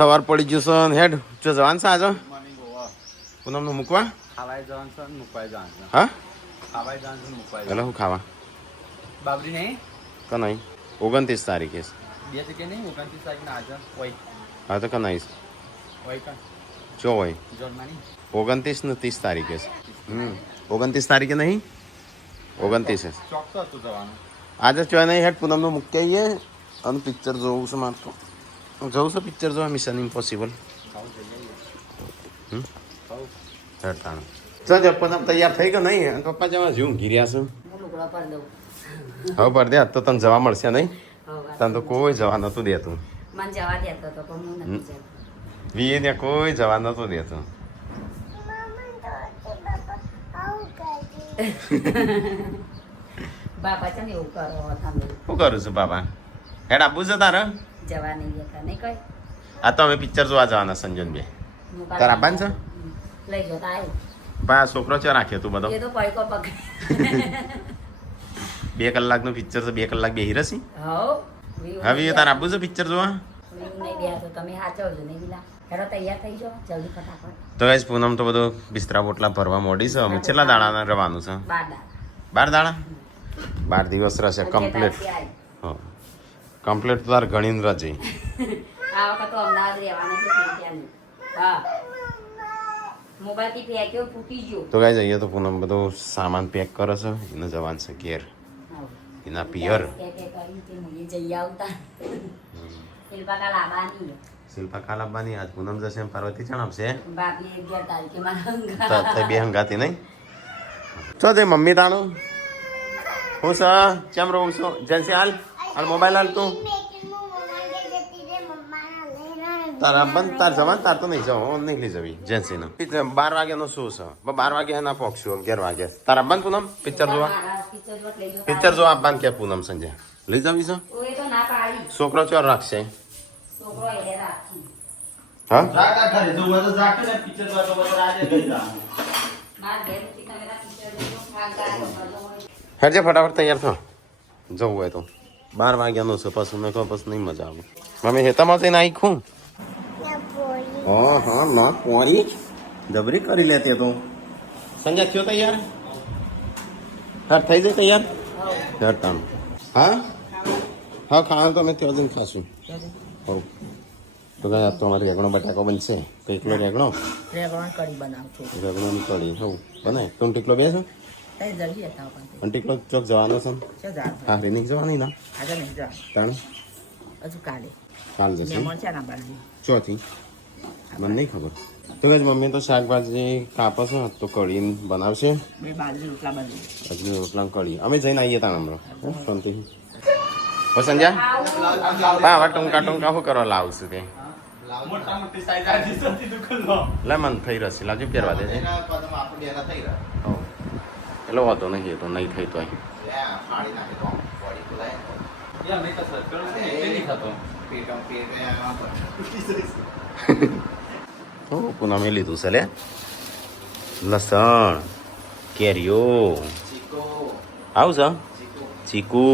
સવાર પડી ગયું છે હેડ જો જવાન છે આજે પૂનમ નું મૂકવા ખાવાય જવાનું છે મૂકવાય જવાનું છે હા ખાવાય જવાનું છે મૂકવાય એટલે શું ખાવા બાબરી નહીં કનાઈ 29 તારીખે બે જગ્યાએ નહીં 29 તારીખના આજે હોય હા તો કનાઈ હોય કાં જો હોય જોરમાં નહીં 29 ને 30 તારીખે 29 તારીખે નહીં 29 ચોક્કસ હતું જવાનું આજે જો નહીં હેડ પૂનમ નું મૂકી આવીએ અને પિક્ચર જોવું છે મારે તો જવું છે પિક્ચર જોવા મિશન ઇમ્પોસિબલ હેડ તાણ ચાલ પૂનમ તૈયાર થઈ ગયો નહીં પપ્પા જવા જીવ ઘીર્યા છું હવે પર દે તો તને જવા મળશે નહીં તને તો કોઈ જવા નતું દેતું મને જવા દેતો તો પણ હું નથી જતો વીએ ને કોઈ જવા નતું દેતું બાપા છે ને એવું કરો તમે શું કરું છું બાબા હેડ આપવું છે તારે જવા નહીં દેતા નહીં કઈ આ તો અમે પિક્ચર જોવા જવાના સંજન બે તારા આપવાનું છે લઈ જતા આવ્યું પણ આ છોકરો ચો રાખ્યો તું બધો એ તો પૈકો પકડે 2 કલાકનું પિક્ચર છે 2 કલાક બેહી રસી હવ હવે એ તારે આપવું છે પિક્ચર જોવા નહીં બેસો તમે સાચવજો નહીં પેલા હેડો તૈયાર થઈ જાઓ જલ્દી ફટાફટ તો ગાઈસ પૂનમ તો બધો બિસ્તરા પોટલા ભરવા મોડી છે અમે છેલ્લા દાડાના રવાનું છે 12 દાડા 12 દિવસ રહેશે કમ્પ્લીટ હા કમ્પ્લીટ તાર ગણીને રજે આ વખત તો અમદાવાદ રહેવાના છે ત્યાંની હા મોબાઈલ થી ફેંક્યો ફૂટી ગયો તો ગાઈસ અહીંયા તો પૂનમ બધો સામાન પેક કરે છે એને જવાન છે ઘેર એના પિયર જઈ આવતા શિલ્પા લાવવાની શિલ્પા કાલ આપવાની આજ પૂનમ જશે પાર્વતી ચણ આપશે બાપી 11 તારીખે મારા તો બે હંગાતી નહીં ચો તે મમ્મી તાણું હું છે ચમ રહું છું જેન્સી હાલ મોબાઈલ હાલ તું તારા બંધ તાર જવાનું તાર તો નહીં જવું નહીં લઈ જવી જેન્સીનો 12 વાગ્યાનો શું છે 12 વાગ્યા ના પહોંચશું 11 વાગ્યા તારા બંધ પૂનમ પિક્ચર જોવા પિક્ચર જોવા આપવાનું કે પૂનમ સંજય લઈ જવી છે છોકરો ચોર રાખશે હા હેડજે ફટાફટ તૈયાર થો જવું હોય તો 12 વાગ્યાનો છે પછી મેં કહો પછી નહીં મજા આવે મમ્મી હેતામાં જઈને નાખ્યું હા ના પોરી જબરી કરી લેતી તો સંજય થયો તૈયાર હા થઈ જાય તૈયાર હેડતા હા હા ખાવાનું તો અમે ત્યાં જઈને ખાશું ખરું તો ગયા તો અમારે રેગણો બટાકો બનશે કેટલો રેગણો કઢી બનાવતો રેગણોની કઢી હવું બનાય તું ટીકલો બે છે અને ટીકલો ચોક જવાનો છે હા રેનિંગ જવાની ના ત્રણ હજુ કાલે કાલ જશે ચોથી મને નહીં ખબર તો કઈ મમ્મી તો શાકભાજી કાપે છે તો કઢી બનાવશે બાજરી રોટલા કઢી અમે જઈને આવીએ ત્યાં હમણાં શાંતિ સંજય હા હવે ટૂંકા શું કરવા લાવશું તે લેમન થઈ રહેશે લાવજો પહેરવા દે એટલો વાંધો નહીં તો નહીં થઈ તો પૂનમે લીધું છે લે લસણ કેરીઓ આવું છે ચીકુ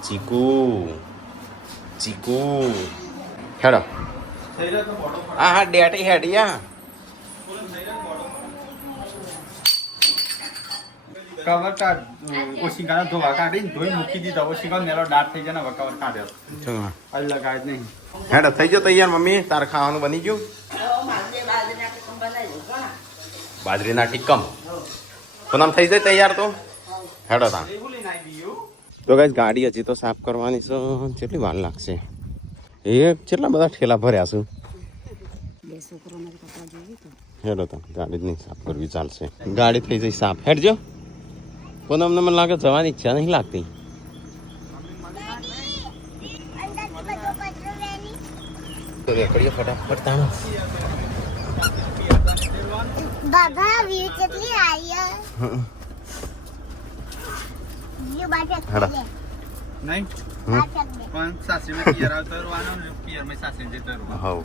ચીકુ ચીકુ હેડો હા ડેટી હેડિયા કવર કાઢ ઓશિકાનો ધોવા કાઢીને ધોઈ મૂકી દીધા ઓશિકાનો મેલો દાંત થઈ જાય ને કવર કાઢ્યો અલ લગાય જ નહીં હેડો થઈ ગયો તૈયાર મમ્મી તારે ખાવાનું બની ગયું બાજરીના ટીકમ પૂનમ થઈ જાય તૈયાર તો હેડો તા તો ગાઈસ ગાડી હજી તો સાફ કરવાની છે કેટલી વાર લાગશે એ કેટલા બધા ઠેલા ભર્યા છે હેડો તો ગાડી જ નહીં સાફ કરવી ચાલશે ગાડી થઈ જઈ સાફ હેડજો પૂનમ મને લાગે જવાની ઈચ્છા નહીં લાગતી તો રેકડીએ ફટાફટ તાણો બાબા વ્યૂ કેટલી આવી વ્યૂ બાટક નહીં પણ સાસરીમાં પિયર આવતો રોવાનો ને પિયરમાં સાસરી જતો રોવાનો હવ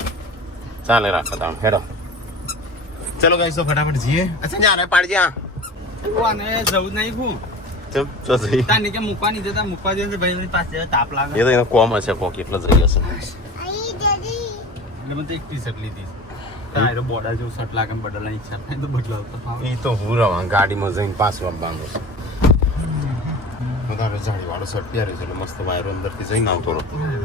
ચાલે રાખો તાણ હેડો ચલો ગાઈસ તો ફટાફટ જઈએ અચ્છા જા રે પાડજે આ આને જવું નહીં હું ચમ ચો જઈ તાની કે મૂકવાની જતા મૂકવા દે ભાઈ પાસે તાપ લાગે એ તો એનો કોમ હશે કોક એટલે જઈ હશે આઈ દાદી એટલે મને તો એક ટી શર્ટ લીધી તારે બોર્ડર જેવું શર્ટ લાગે ને બદલવાની ઈચ્છા થાય તો બદલાવતો એ તો હું રવા ગાડીમાં જઈને પાછું આપવાનું હું તારે જાળીવાળો શર્ટ પહેર્યો છે એટલે મસ્ત વાયરો અંદરથી જઈને આવતો રહો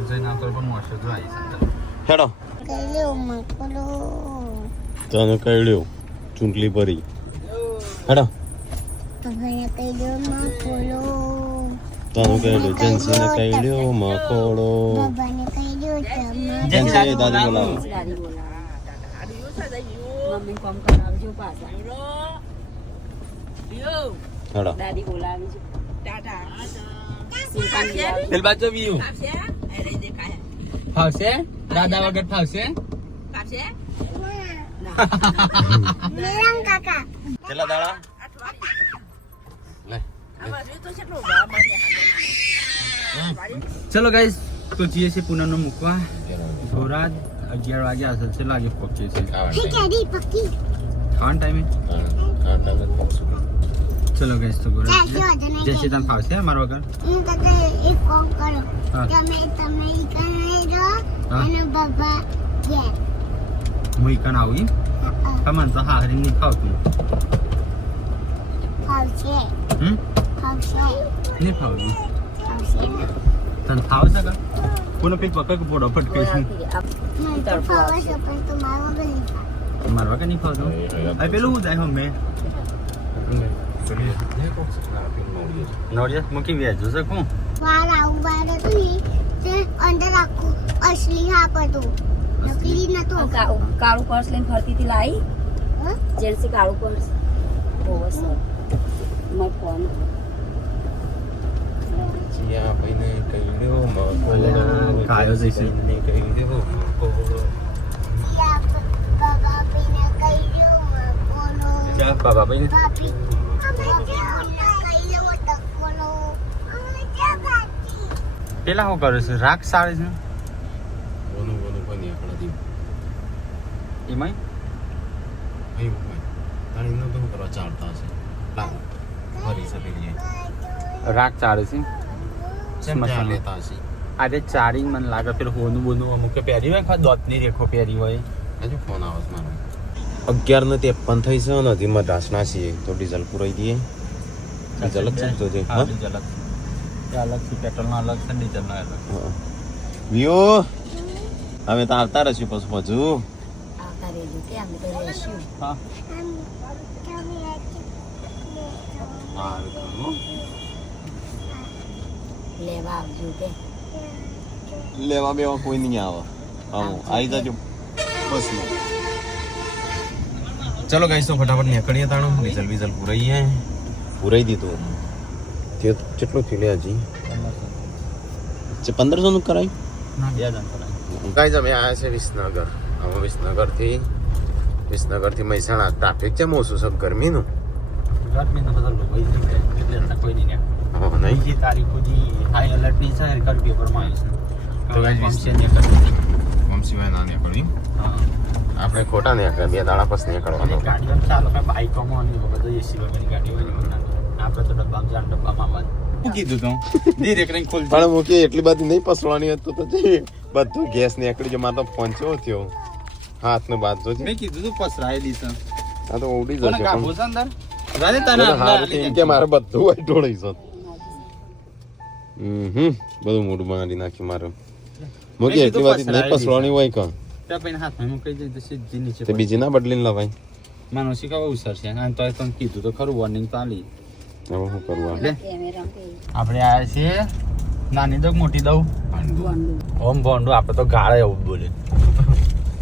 જઈને આવતો પણ મોસ્ટ જો આવી છે હેડો કઈલો મકોલો તને કઈડ્યો ચૂંટલી ભરી હેડો ભગવાને કઈલો મકોલો તને કઈડ્યો જેન્સીને કઈડ્યો મકોડો ભગવાને કઈલો જેન્સી દાદી બોલાવો દાદી બોલા મમ્મી કોમ કરાવજો પાછા હેડો દાદી બોલાવી છે ટાટા પેલ બાજુ વ્યૂ ફાવશે દાદા વગર ફાવશે મેરંગ કાકા કેટલા દાડા લે ચલો ગાઈસ તો જઈએ છીએ પૂનમનો મૂકવા ધોરાજ 11 વાગે હશે છે લાગે પહોંચીએ છીએ હે કેડી પક્કી ખાન ટાઈમે ચલો ગાઈસ તો ગોરા જય શ્રી તને ફાવશે મારા વગર હું તને એક કોમ કરો હા. તમે ઈકને રહો અને બાબા કે હું ઈકન આવી કમન તો હા હરી નહીં ફાવતું ફાવશે નહીં ફાવતું તને ફાવશે કે કોનો પેટ પકડ કે પોડો ફટકાઈશ નહીં મને તો ફાવશે પણ તો મારો વગર નહીં ફાવે. મારા વગર નહીં ફાવતું આ પેલું હું જાય હમે નોડિયા મૂકી વ્યાજો છે કોણ વાર આવું બાર હતું ને તે અંદર આખું અસલી હાપ હતું નકલી નતું કાળું પર્સ લઈને ફરતી હતી લાઈ હા? જેન્સી કાળું પર્સ બહુ સર મો ફોન ચિયા ભાઈને કઈડ્યો મકોડો કાયો જઈશે. કઈડ્યો મકોડો બાબા પીને કઈયો મકોલો જા બાબા ભાઈ પાપી કઈયો તકોલો અમે ક્યાં બાકી પેલા શું કરે છે રાખ સાળે છે વનું પણ એકડા દી એમાં અહીં ભાઈ તારી નો તો કરવા ચાલતા હશે લાવ ફરી શકે રાખ ચાળે છે સેમ ચાલ લેતા હશે આજે ચારી મને લાગે પેલું હોનું બોનું અમુક પહેરી હોય ખા દોતની રેખો પહેરી હોય હજુ ફોન આવે છે મારો 11:53 થઈ છે ને હજી મદ્રાસના છીએ તો ડીઝલ પુરાઈ દઈએ ડીઝલ જ છે તો જે હા ડીઝલ અલગ એ અલગથી પેટ્રોલનો અલગ છે ડીઝલનો અલગ વિયો અમે તો આવતા રહીશું પછી હજુ આવતા રહેજો કે અમે તો રહેશું હા લેવા આવજો કે લેવા બેવા કોઈ નહીં આવે આવો આવી જજો બસમાં ચલો ગાઈસ તો ફટાફટ નીકળીએ તાણું ડીઝલ બીઝલ પુરાઈ દીધું તે કેટલું થયું લે હજી 1500 નું કરાયું ના 2 જણ કરાય ગાઈસ અમે આવ્યા છે વિસનગર અમે વિસનગરથી મહેસાણા ટ્રાફિક છે મોસું સબ ગરમીનું ગરમીનો બધો લોભાઈ થઈ જાય એટલે એમને કોઈ નહીં હા નહીં બીજી તારીખ સુધી હાઈ એલર્ટની છે કર પેપરમાં આવી છે તો guys, ફંક્શન ને કરી ઓમ સિવાય ના નીકળ્યું હા આપણે ખોટા નીકળ્યા 2 દાડા પછી નીકળવાનો ગાડીઓ ચાલો કે બાઈકોમાં નહીં બધો એસી વગરની ગાડી હોય ને આપણે તો ડબ્બામાં જાણ ડબ્બામાં આવવાનું શું કીધું તું ડિરેક્ટ નહીં ખોલતી પણ મૂકી એટલી બધી નહીં પસરવાની હતું તો જે બધું ગેસ નીકળી ગયો મારે તો પહોંચ્યો થયો હાથનો બાદ જો મેં કીધું તું પસરાયેલી છે આ તો ઉડી કોને જશે કાબુ છે અંદર રાધે તને હારું થયું કે મારે બધું હોય ઢોળી છે બધું મોઢું બાંધી નાખ્યું મારું મૂકી એટલી બધી નહીં પસરવાની હોય કે ત્યાં પૈને હાથમાં મૂકી દે તો સીધી નીચે તે બીજી ના બદલીને લવાય માનસી કેવા ઉસર છે અને તોય તને કીધું તો ખરું વોર્નિંગ તો આલી હવે શું કરવું લે કેમેરા કે આપણે આયા છીએ નાની દઉં મોટી દઉં બોંડું ઓમ ભોંડું આપણે તો ગાળે એવું બોલે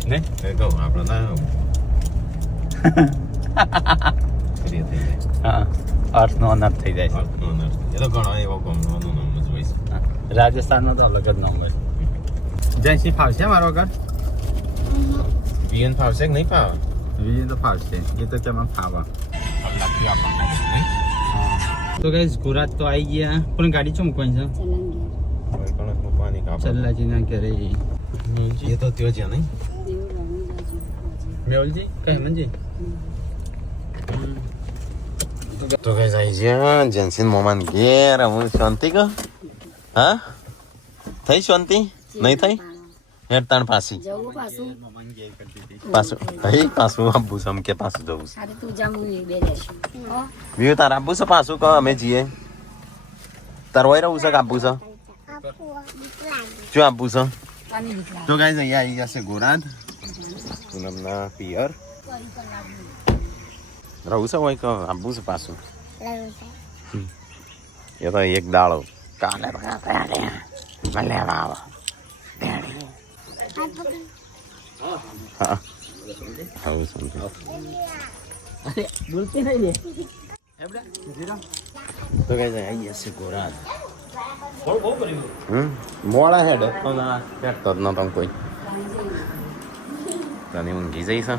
ને કહું આપણે ના કરીએ થઈ જાય હા અર્થનો અનર્થ થઈ જાય છે એ તો ઘણા એવો ગમવાનું નામ જ હોય છે રાજસ્થાનનો તો અલગ જ નામ હોય જયસી ફાવશે મારો ઘર વિયન ફાવશે કે નહીં ફાવે વીજ તો ફાવશે એ તો કેમાં ફાવા તો ગાઈસ ગુજરાત તો આવી ગયા પણ ગાડી ચમ કોઈ છે ચલંગી પાણી કાપ ચલ્લાજીના ઘરે એ તો ત્યો છે નહીં દેવ રમી બાજુ મેવલજી કઈ મંજી તો કઈ જાય જ્યાં જેન્સીન મોમાન ઘેર હું શાંતિ કા હા થઈ શાંતિ નહીં થઈ હેડ તાણ પાછી જવું પાછું મમ્મી ઘેર કરતી હતી પાછું પાછું આપવું છે કે પાછું જવું છે સાથે તું જા હું બે રહેશું હો વ્યુ તાર આપવું છે પાછું કહો અમે જઈએ તાર હોય રહું છે કે આપવું છે શું આપવું છે પાણી નીકળા તો ગાઈઝ અહીંયા આવી જશે ગોરાદ પૂનમના પિયર રહું છે હોય કે આપવું છે પાછું એ તો એક દાડો કાલે લેવા આવો હા આવું સમજો બોલતી નહીં લે તો ગાઈઝ આવી જશે ગોરાદ મોડા હેડ હેડતો જ નતો કોઈ તને ઊંઘી જઈશ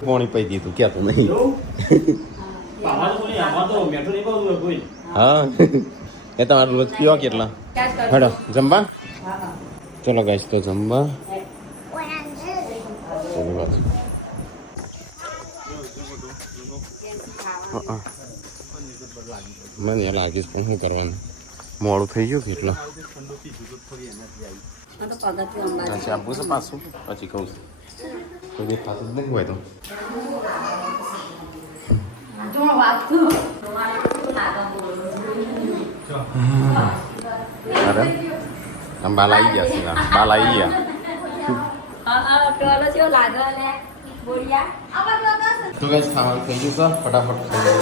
પોણી પૈ દીધું ક્યાં નહીં હા એ તમારું રોજ પીવા કેટલા હેડો જમવા ચલો ગાઈસ તો જમવા ચલો બસ મને એ લાગીશ પણ શું કરવાનું મોડું થઈ ગયું કેટલા અચ્છા આપવું છે પાછું પછી કહું છું કોઈ દેખાતું જ નહીં હોય તો અરે આમ બાલ આવી ગયા છે બાલ આવી ગયા તો ગાઈસ ખાવાનું થઈ ગયું છે ફટાફટ ખાઈ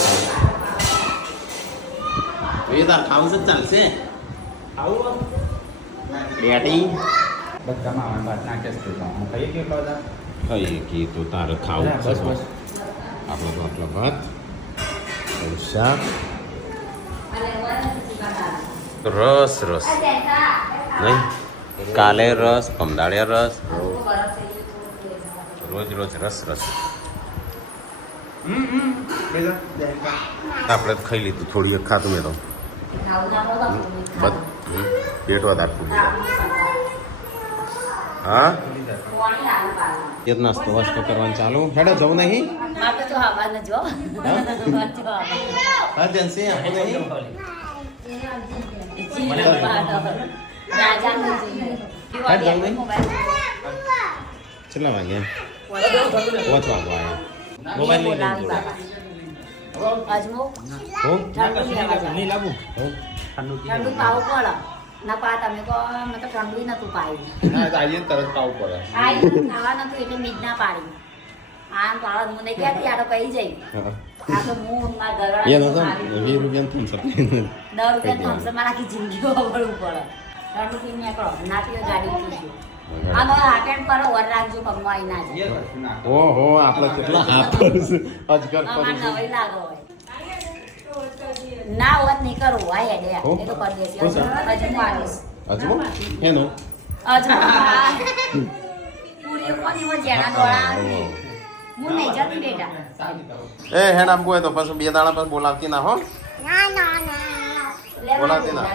લઈએ એ તાર ખાવું છે ચાલશે બેટી બધા મામા વાત નાખે છે હું ખાઈએ કે બધા ખાઈએ કે તો તારે ખાવું બસ બસ આપણો તો આટલો ભાત શાક રસ રસ નહીં કાલે રસ પમદાળિયા રસ રોજ રોજ રસ રસ આપણે ખાઈ લીધું થોડી એક ખાતું મેં તો પેટ વધારતું હા એ નાસ્તો વાસ્તો કરવાનું ચાલુ હેડો જવું નહીં હા જેન્સી આપણે નહીં હેડ જવું નહીં કેટલા વાગ્યા 5 વાગવા આવ્યા મોબાઈલ લઈ લેજો અજમો હો નહીં લાવું હો ઠંડુ પાવું પડે ના પા તમે કહો મેં તો ઠંડુ નતું પાયું આવીએ તરત પાવું પડે ખાવા નતું એટલે મીઠ ના પાડી આ પાડો હું નહીં કહેતી આ તો કહી જઈ આ તો હું મારા એ નતો ઘરવાળા 20 રૂપિયા થમ્સ અપ 10 રૂપિયા થમ્સ અપ આખી જિંદગી વાપરવું પડે ઠંડુ પીને નીકળો ના પીઓ ગાડી પીજો આનો હાટેન પર વર રાખજો પગમાં ના જાય ઓહો આપણે કેટલા હાથર છે અજગર અમાર પર નવાઈ લાગો હોય ના હોત નહીં કરવું હોય હેડે એ તો કરી દેશે અજમો આવીશ અજમો હેનો અજમો પૂરી કોની મો જેણા દોડા હું નહીં જતી બેટા એ હેડ આપવું હોય તો પછી 2 દાડા પછી બોલાવતી ના હો ના ના ના બોલાવતી ના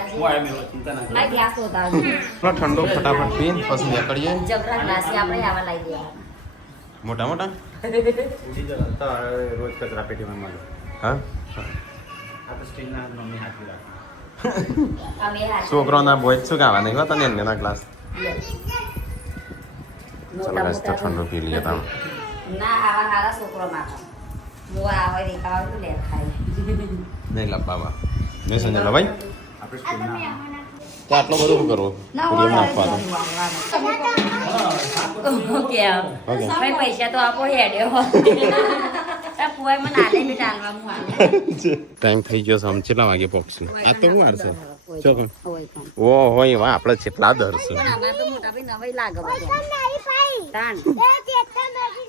ના ગેસ હોતા થોડો ઠંડો ફટાફટ પીને પછી નીકળીએ જબરા ગ્લાસી આપણે આવા લઈ દે મોટા મોટા રોજ કચરા પેટીમાં મળે હા આ તો સ્ટીલના મમ્મી હાથવી રાખે અમે હાથ છોકરોના બોય શું ગાવા નહીં હોતા ને એના ગ્લાસ ચાલો ગાઈસ તો ઠંડો પી લઈએ તમે ના આવા હારા છોકરો માટે મોવા આવે દેખાવા તો લે ખાય નહીં લા બાબા નહીં સંજય લા ભાઈ આપણે સ્ટીલના તો આટલો બધો શું કરવો પૂરી નાખવાનો ઓકે ભાઈ પૈસા તો આપો હેડ્યો પુઆઈ મને આલે બેટા આલવા હું આલે ટાઈમ થઈ ગયો છે કેટલા વાગે પહોંચશું આ તો હું હારશે ચો હોય ઓ હોય વાહ આપણે કેટલા દર છે પણ અમાર તો મોટા ભાઈ નવાઈ લાગે બધા નહીં ભાઈ તાન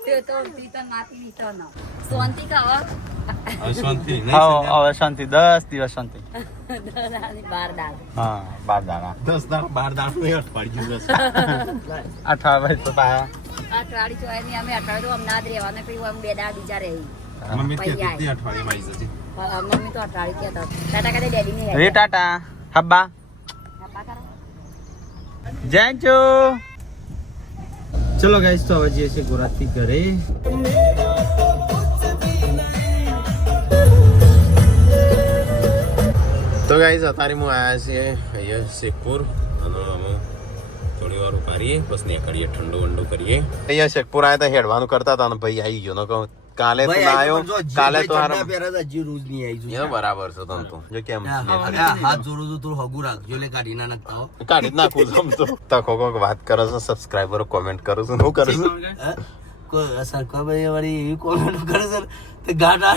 તે તો તીતન માતી નીતો ન શાંતિ ખાવા શાંતિ હવે શાંતિ 10 દિવસ શાંતિ 12 દાળ હા 12 દાડા 10 દાડા 12 દાડા નહીં અઠવાડિયું જશે અઠવાડિયે તો પાયા અઠવાડી ચોય ની અમે અઠવાડી તો અમદાવાદ રહેવાના પછી અમે 2 દાડા બીજા રહી મમ્મી પછી કે આય. અઠવાડિયે આવી જશે મમ્મી તો અઠવાડી કહેતા ટાટા કાલે ડેડી ને રે ટાટા હબ્બા જેન્ચો ચલો ગાઈસ તો હવે જઈએ છીએ ગોરાથી ઘરે તો ગાઈઝ અત્યારે હું આવ્યા છીએ અહીંયા શેખપુર અને અમે થોડી વાર ઉભારીએ બસ ને કરીએ ઠંડુ વંડુ કરીએ અહીંયા શેખપુર આવ્યા હતા હેડવાનું કરતા હતા અને ભાઈ આવી ગયો ને કહું કાલે તો ના આવ્યો કાલે તો બરાબર છે તને તો જો કેમ હાથ જોડું છું તું હગું રાખજો લે કાઢી ના નાખતા કાઢી જ નાખું છું તો તકો કોક વાત કરો છો સબસ્ક્રાઇબરો કોમેન્ટ કરો છો હું કરું છું સરકારભાઈ વાળી એવી કોમેન્ટ કરે છે તે ગાડા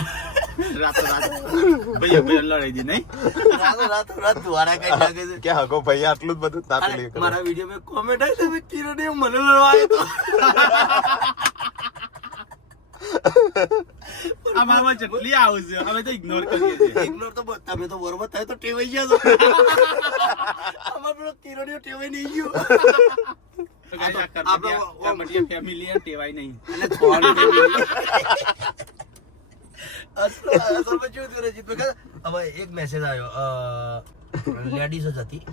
રાત દ્વારા કઈ લાગે છે કે હગો ભાઈ આટલું જ બધું તાપી મારા વિડીયો માં કોમેન્ટ આવી તમે કિરણ મને લડવા આવ્યો તો અમારમાં જેટલી આવું છે અમે તો ઇગ્નોર કરીએ છીએ ઇગ્નોર તો તમે તો બરોબર થાય તો ટેવાઈ ગયા છો અમાર પેલો કિરણીઓ ટેવાઈ નહીં ગયો આપણે ફેમિલી એન્ડ ટેવાય નહીં અને થોડું અસલ માં શું થયું રજીતભાઈ હવે એક મેસેજ આવ્યો લેડીઝ જ હતી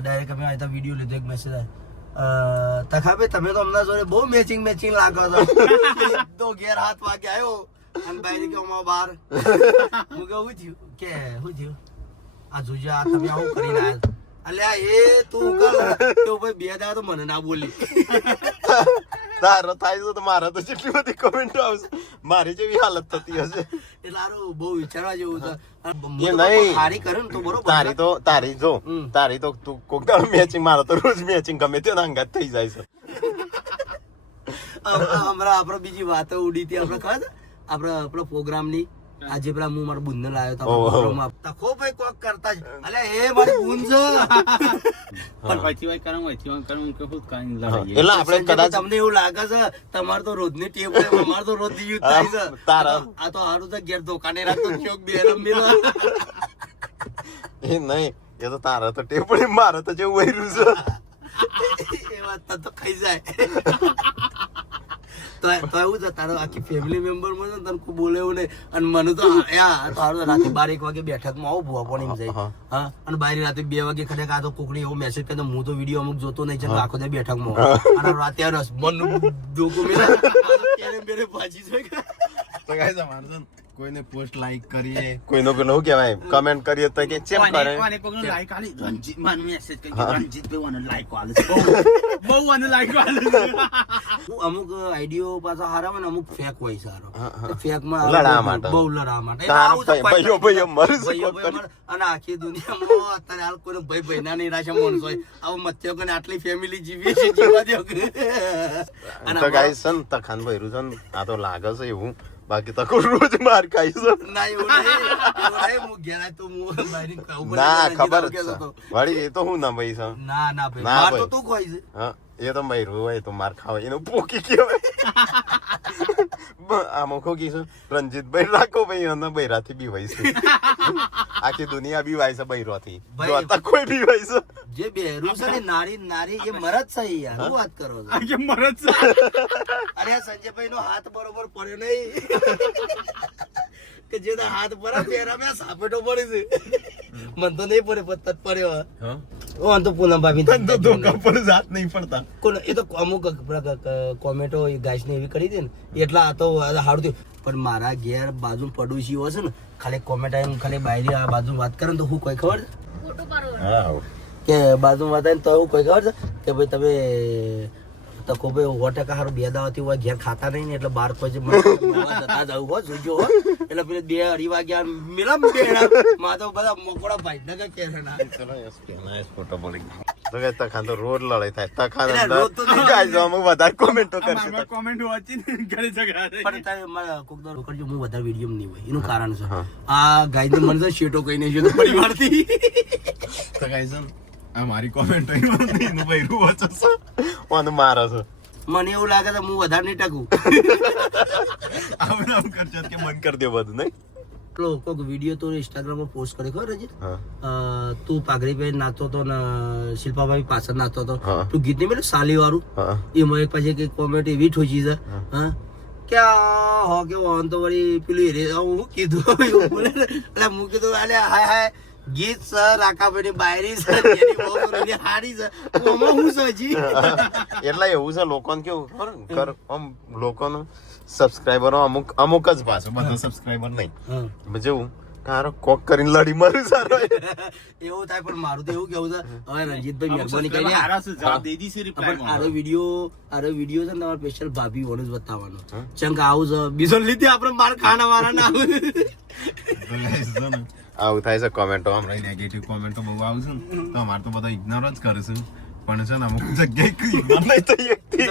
ડાયરેક્ટ અમે આ વિડીયો લીધો એક મેસેજ આવ્યો તખાભાઈ તમે તો હમણાં જોડે બહુ મેચિંગ લાગો છો તો ઘેર હાથ વાગે આવ્યો અને બાયરી કે અમાર બહાર હું કે શું થયું આ જોજો આ તમે આવું કરીને આવ્યા અલ્યા એ તું કર તો ભાઈ બે દાડા તો મને ના બોલી તારો થાય છે તો મારા તો જેટલી બધી કોમેન્ટો આવશે મારી જેવી હાલત થતી હશે એટલે આરો બહુ વિચારવા જેવું છે એ નહીં હારી કરે ને તો બરોબર તારી તો તું કોક દાડો મેચિંગ મારો તો રોજ મેચિંગ ગમે તે અંગાત થઈ જાય છે હમણાં આપડે બીજી વાતો ઉડી હતી આપડે ખબર આપડે આપણો પ્રોગ્રામ ની આજે પેલા હું મારા બુન ને લાવ્યો તો તખો ભાઈ કોક કરતા જ અલે એ મારી બુન છે પણ વૈથી કરમ કે ખુદ કાઈ લડાઈ એટલે આપણે કદાચ તમને એવું લાગે છે તમાર તો રોજની ટેવ છે અમાર તો રોજ યુઝ થાય છે તારા આ તો હારું તો ઘેર દુકાને રાખતો ચોક બેરમ મેલા એ નહીં એ તો તારા તો ટેવ પડી મારે તો જેવું વૈરું છે એ વાત તો ખાઈ જાય તો એવું છે તારો આખી ફેમિલી મેમ્બર માં છે તને કોઈ બોલે એવું નહીં અને મને તો તારો રાતે 12-1 વાગે બેઠકમાં આવું ભૂવા પણ જાય હા અને બારી રાતે 2 વાગે ખરેખર આ તો કોકની એવો મેસેજ કરે હું તો વિડીયો અમુક જોતો નહીં છે આખો દે બેઠકમાં અને રાતે રસમન ડોકો મેરા મેરે ભાજી છે તો ગાઈસ અમારે તો કોઈને પોસ્ટ લાઈક કરીએ કોઈનો પેલો શું કહેવાય કમેન્ટ કરીએ તો કે ચેક કરે કોને કોકનો લાઈક આલી રણજીત માન મેસેજ કરી રણજીત ભાઈ મને લાઈક આલે બહુ મને લાઈક આલે અમુક આઈડિયો પાછા હારા હોય ને અમુક ફેક હોય સારો ફેક માં લડા માટે બહુ લડા માટે ભાઈઓ મરી અને આખી દુનિયામાં અત્યારે હાલ કોઈ ભાઈ ના નહીં રાશા માણસ હોય આવું મત્યો કે આટલી ફેમિલી જીવીએ છે જીવા દો તો ગાઈસ સન તખાન ભર્યું છે ને આ તો લાગે છે એવું બાકી તકો રોજ માર ખાઈ છે ના એવું નહીં હું ઘેરા તો હું બારી ખાઉં ના ખબર છે વળી એ તો હું ના ભાઈ છે ના ભાઈ માર તો તું ખોઈ છે હા એ તો મર્યું હોય તો માર ખાવા એનું પોકી કહેવાય આમાં ખોકી છે રણજીતભાઈ રાખો ભાઈ અને બૈરાથી બી હોય છે આખી દુનિયા બી વાય છે બૈરોથી જોતા કોઈ બી હોય છે જે બેરું છે ને નારી એ મરદ છે યાર શું વાત કરો છો કે મરદ છે અરે સંજયભાઈ નો હાથ બરોબર પડ્યો નહીં કે જે હાથ બરાબર બેરા મે સાપેટો પડે છે મન તો નહીં પડે પત્તત પડ્યો હા ઓ તો પૂનમ ભાભી તો ધોકા પર જાત નહીં પડતા કોણ એ તો અમુક કોમેન્ટો ગાઈસ ને એવી કરી દે ને એટલા આ તો હારું થયું પણ મારા ઘેર બાજુ પડોશીઓ હશે ને ખાલી કોમેન્ટ આવી ખાલી બાયરી આ બાજુ વાત કરે ને તો હું કોઈ ખબર હા કે બાજુ વાત આવી તો હું કોઈ ખબર છે કે ભાઈ તમે તકો ભાઈ 100% હારું 2 દાવાથી હોય ઘેર ખાતા નહીં ને એટલે 12 પછી જતા જવું હો જોજો હો એટલે પેલે 2-2:30 વાગ્યા મેલા બેડા માં તો બધા મકોડા ભાઈ નગર કે ના ચલો યસ નાઈસ ફોટો બોલી તો કે તખાન તો રોડ લડાઈ થાય તખાન ગાઈસ અમે વધારે કોમેન્ટો કરશે કોમેન્ટ વાંચીને ઘરે ઝઘડા થાય પણ તમે મારા કોક દર કરજો હું વધારે વિડિયો નહીં હોય એનું કારણ છે આ ગાયને મને તો શેટો કહીને છે તો પરિવારથી તો ગાઈસ આ મારી કોમેન્ટ એનું ભાઈ રૂવો છે ઓન મારે છે મને એવું લાગે છે હું વધારે નહીં ટકું આમ કરજો કે મન કરી દે બધું નહીં કોઈક વિડીયો તો ઇન્સ્ટાગ્રામ પર પોસ્ટ કરે ખબર છે તું પાઘડી પહેરી નાચતો તો ને શિલ્પાભાઈ પાછળ નાચતો તો તું ગીત નહીં પેલું સાલી વાળું એમાં એક પછી કઈ કોમેન્ટ એવી ઠોચી છે હા ક્યાં હો કે ઓન તો વળી પેલું હું કીધું એટલે હું કીધું અલે હાય ગીત સર રાકાભાઈ ની બાયરી છે એની બહુ હારી છે ઓમાં હું સજી એટલે એવું છે લોકોને કેવું ખબર આમ લોકોનું સબસ્ક્રાઇબરો અમુક જ પાછો બધા સબસ્ક્રાઇબર નહીં જેવું કારો કોક કરીને લડી મારું સારો એવું થાય પણ મારું તો એવું કેવું છે હવે રણજીતભાઈ મહેરબાની કરીને આરા શું જવાબ દઈ દીધી reply માં. આરો વિડિયો છે ને તમારે સ્પેશિયલ ભાભી ઓને જ બતાવવાનો ચંક આવું છે બીજો લીધે આપણે માર ખાના વાળા ના આવે આવું થાય છે કોમેન્ટો હમણાં નેગેટિવ કોમેન્ટો બહુ આવશે ને તો અમારે તો બધા ઇગ્નોર જ કરે છે પણ છે ને અમુક જગ્યાએ ઇગ્નોર નહીં થઈ શકતી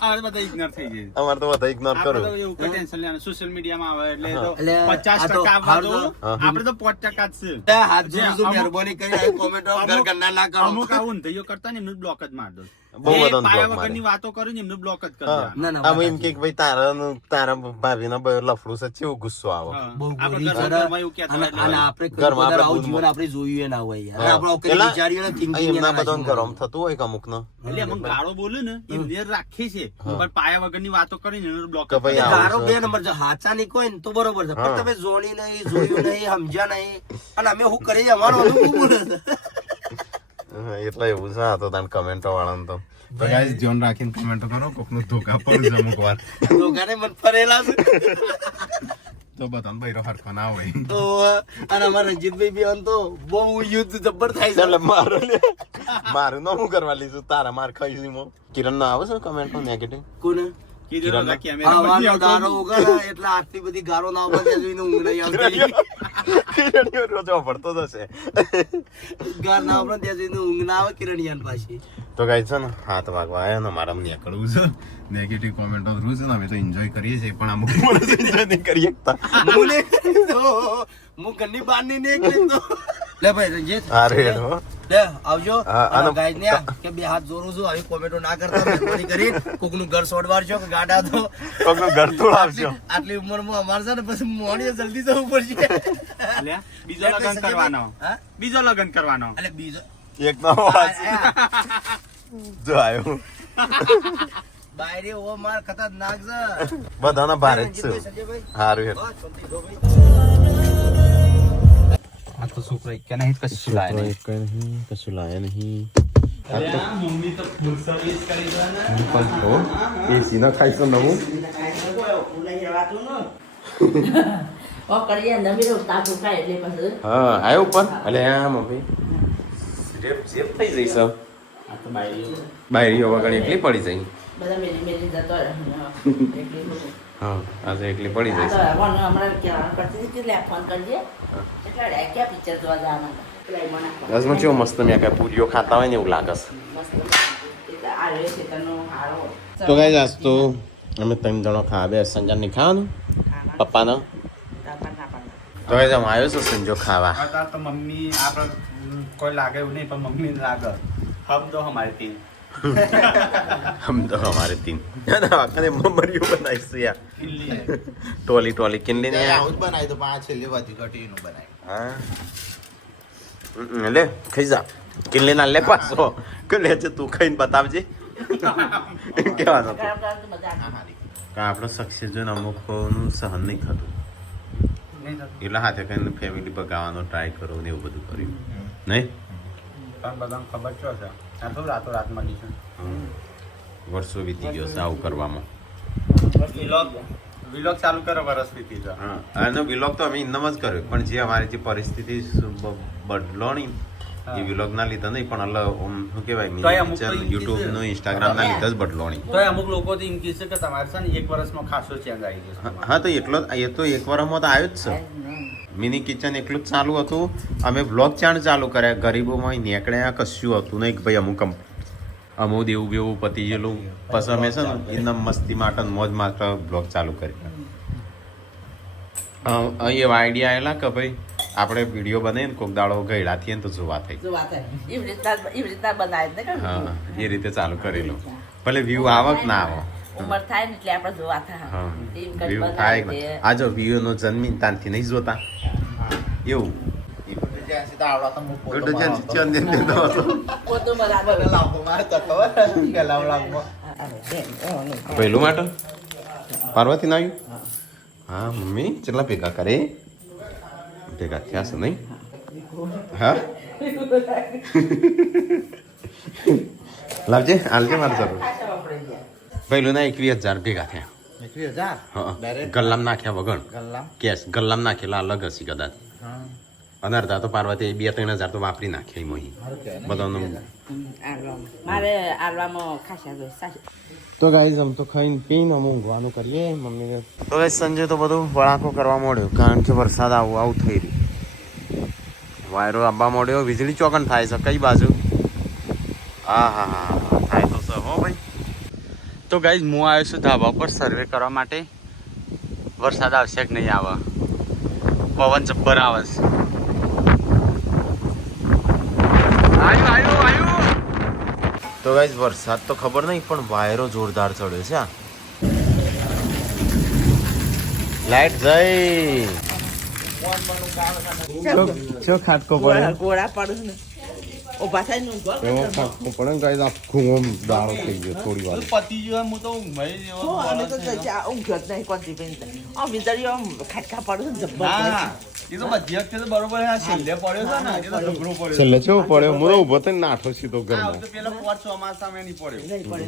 આપણે બધા ignore થઈ જાય. અમારે તો બધા ઇગ્નોર આપણે કરો તો એવું કોઈ tension લેવાનું. social media માં આવે એટલે તો એટલે 50% આ આવવા દો. હા. આપણે તો 5% જ છે. હાથ જોડું મહેરબાની કરીને કોમેન્ટ ઘર કરના ના કરો અમુક આવું ધૈયો કરતા ને એમને બ્લોક જ માર દો. બહુ એ બધાને પાયા block વગરની વાતો કરે ને એમને બ્લોક જ કરી હા. દેવાના. ના ના આમ એમ કે ભાઈ તારા ભાભીનો લફડું છે કેવું ગુસ્સો આવે હા. બહુ આપણે ગોરી ઘરમાં જરા એવું કહેતા અને હોય અને એટલે આપણે ઘરમાં કદાચ આપણે આવું બહુ જીવન આપણે જોયું ના હોય યાર હા. આપણે ઓકે પેલા વિચાર્યું ને thinking એમના એના બધાને રાખ્યું. ગરમ થતું હોય કે અમુક નો એટલે અમુક ગાળો બોલે ને એ લેર રાખે છે પણ પાયા વગરની વાતો કરીને એનો બ્લોક કે ભાઈ આવું ગારો છે. બે નંબર છે હાચા નહીં કોઈ ને તો બરોબર છે પણ તમે જોણી નહીં જોયું નહીં સમજ્યા નહીં અને અમે શું કરીએ અમારો અનુભવ બોલે છે એટલે એવું છે આ તો તાન કમેન્ટો વાળાને તો ગાઈસ ધ્યાન રાખીને કમેન્ટો કરો કોકનું ધોકા પડે છે અમુક વાર લોકોને મન ફરેલા છે તો બધાને બૈરો હરખો ના હોય તો અને અમારા રણજીતભાઈ બી આમ તો બહુ યુદ્ધ જબ્બર થાય છે એટલે મારું નો હું કરવા લીધું તારા માર ખાઈ મો કિરણ નો આવે છે કમેન્ટો નેગેટિવ કોને કીધું કે કેમેરા આવાનો દારો ઉગાડે એટલે આટલી બધી ગારો ના આવે ત્યાં જોઈને ઊંઘ નહીં આવતી કિરણીઓ રોજ પડતો જ હશે ગાર ના આવે ત્યાં જોઈને ઊંઘ ના આવે કિરણિયાન પાછી તો ગાઈ છે ને 7 વાગવા આવ્યા ને મારા નીકળવું છે નેગેટિવ કોમેન્ટો થયું છે ને અમે તો એન્જોય કરીએ છીએ પણ અમુક માણસ એન્જોય નહીં કરી શકતા હું ઘરની બહાર નહીં નીકળી તો લે ભાઈ રંજીત અરે હો લે આવજો હા, આનો- ગાઈડ ને કે બે હાથ જોડું છું આવી કોમેન્ટો ના કરતા મહેરબાની કરી કોકનું ઘર છોડવાર છો કે ગાડા તો કોકનું ઘર તોડાવશો આટલી ઉંમરમાં અમારે છે ને પછી મોડીએ જલ્દી જવું પડશે લ્યા, બીજો લગન કરવાનો હા બીજો લગન કરવાનો એટલે બીજો એક નો અવાજ જો આવ્યો બાયરે ઓ માર ખતરનાક છે બધાના ભારે જ છે રંજીતભાઈ, સંજયભાઈ સારું હેડ બસ, શાંતિ દો ભાઈ. આ તો છોકરા કે નહીં કશું લાય નહીં કશું લાયા નહીં મમ્મી તો ફૂલ સર્વિસ કરી દે ને એસી ના ખાઈશું નવું કરીએ નવી રોકતા ફૂકાય એટલે પછી હા આવ્યો ઉપર એટલે આ મમ્મી સેફ થઈ જઈશ આ તો બાઈ બાયરીઓ વગર એકલી પડી જાય બધા મેલી મેલી જતો રહે. એટલે હા આજે એકલી પડી આ જઈશ તો હમણાં કહેવાનું કરતી હતી કે લે ફોન કરજે એટલે ક્યાં પિક્ચર જોવા જવાના હતા. એટલે મને ફોન દસમાં કેવું મસ્ત મેં કાંઈ પૂરીઓ ખાતા હોય ને એવું લાગે છે મસ્ત એટલે આ રહ્યો છે તનો હારો તો ગાઈસ આજ તો અમે 3 જણો ખાવા બે સંજન ની ખાવાનું પપ્પાનો તો ગાઈસ આમ આવ્યો છે સંજો ખાવા અત્યારે તો મમ્મી આપણે કોઈ લાગે એવું નહીં પણ મમ્મી લાગે હમ તો હમારે તીન हम तो हमारे 3 आखने ममरियो बनाई यार કિલ્લી टोली टोली किनली ने આવું જ બનાવી તો પાંચ છેલ્લી વાતી કટીનું બનાવી हाँ ले खाई जा किनली ना ले पासो કે લે છે તું ખાઈને બતાવજે કેવા હતો ગરમ ગરમ તો મજા આવે. કા આપણો સક્સેસ જોઈને અમુકનું સહન નહીં થતું નહીં થતું. એટલે હાથે કઈને ફેમિલી પકાવવાનો ટ્રાય કરો ને એવું બધું કર્યું નહીં પણ બધાને ખબર છો છે આ તો રાતો રાત મળી છે વર્ષો વીતી ગયો છે આવું કરવામાં વિલોગ ચાલુ કરો વરસ વીતી છે હા આનો વિલોગ તો અમે ઇન્દમ જ કર્યો પણ જે અમારી જે પરિસ્થિતિ બદલોણી એ વિલોગ ના લીધા નહીં પણ અલગ શું કહેવાય તોય અમુક તો ઈ યુટ્યુબ નું કીધું. ઇન્સ્ટાગ્રામ ના લીધા જ બદલોણી તો અમુક લોકો તો એમ કહે છે કે તમારે છે ને એક વર્ષમાં ખાસો ચેન્જ આવી જશે હા તો એટલો એ તો એક વારમાં તો આવ્યો જ છે મિની કિચન એટલું જ ચાલુ હતું અમે બ્લોગ ચાલુ કર્યા ગરીબોમાં નીકળ્યા કશું હતું નહીં કે ભાઈ અમુક દેવું બેવું પતી ગયેલું પછી અમે છે ને એના મસ્તી માટે મોજ માટે બ્લોગ ચાલુ કરી એવા આઈડિયા આવેલા કે ભાઈ આપણે વિડીયો બનાવીએ ને કોઈક દાડો ગયડા થઈએ ને તો જોવા થઈ જો વાત એવી રીતના બનાવે ને કે હા એ રીતે ચાલુ કરેલું ભલે વ્યૂ આવે કે ના આવે ઉંમર થાય ને એટલે આપણે જોવા થાય હા એમ કરી વ્યૂ થાય બનાવે કે છે. આ જો વ્યૂ નો જન્મીન તાનથી નહીં જોતા એવું જ્યાં સીધા આવડા તો હું પોતો ગોટો જ્યાં ચંદન દેતો હતો પોતું બરાબર લાવો મારે તો ખબર કે લાવ પહેલું માટે પાર્વતી ના આવ્યું હા મમ્મી કેટલા ભેગા કરે ભેગા થયા છે નહીં હા લાવજે હાલજે મારે જરૂર પહેલું ના 21,000 ભેગા થયા 21,000 હા Direct? ગલ્લામ નાખ્યા વગર ગલ્લા કેશ ગલ્લામ નાખેલા અલગ હશે કદાચ હા અનર્ધા તો પાર્વતી 2-3 હજાર તો વાપરી નાખ્યા એમાં સારું કહેવાય ને. બધાનું મારે આલવામાં ખાસા તો ગાઈઝ આમ તો ખાઈને પીને અમે ઊંઘવાનું કરીએ મમ્મીને તો ગાઈઝ સંજય તો બધું વળાંકો કરવા માંડ્યો કારણ કે વરસાદ આવું થઈ રહ્યું વાયરો આવવા માંડ્યો વીજળી ચોકન થાય છે કઈ બાજુ હા હા હા થાય તો સર હો ભાઈ તો ગાઈઝ હું આવ્યો છું ધાબા પર સર્વે કરવા માટે વરસાદ આવશે કે નહીં આવે પવન જબ્બર આવે છે આવ્યું તો ગાઈઝ વરસાદ તો ખબર નહીં પણ વાયરો જોરદાર ચડ્યો છે આ લાઈટ જઈ ચો ખાટકો પડે ગોળા પડે ને ઉભા થઈને ઊંઘો એવો ખાટકો પડે ને ગાઈઝ આખું ઓમ દાડો થઈ ગયો થોડી વાર પતિ જો હું તો ઊંઘાઈ જેવો અમે તો ઊંઘ્યો જ નહીં કોણ દીપેન વીજળીઓ ખાટકા પડે ને જબ્બર હા એ તો બધી વખતે તો બરોબર આ છેલ્લે પડ્યો છે ને એ તો ઝઘડો પડ્યો છેલ્લે ચેવો પડ્યો મોરો ઉભો થઈને નાઠો સીધો આ ઘરમાં વખતે પેલા 4 ચોમાસામાં નહીં પડ્યો નહીં પડે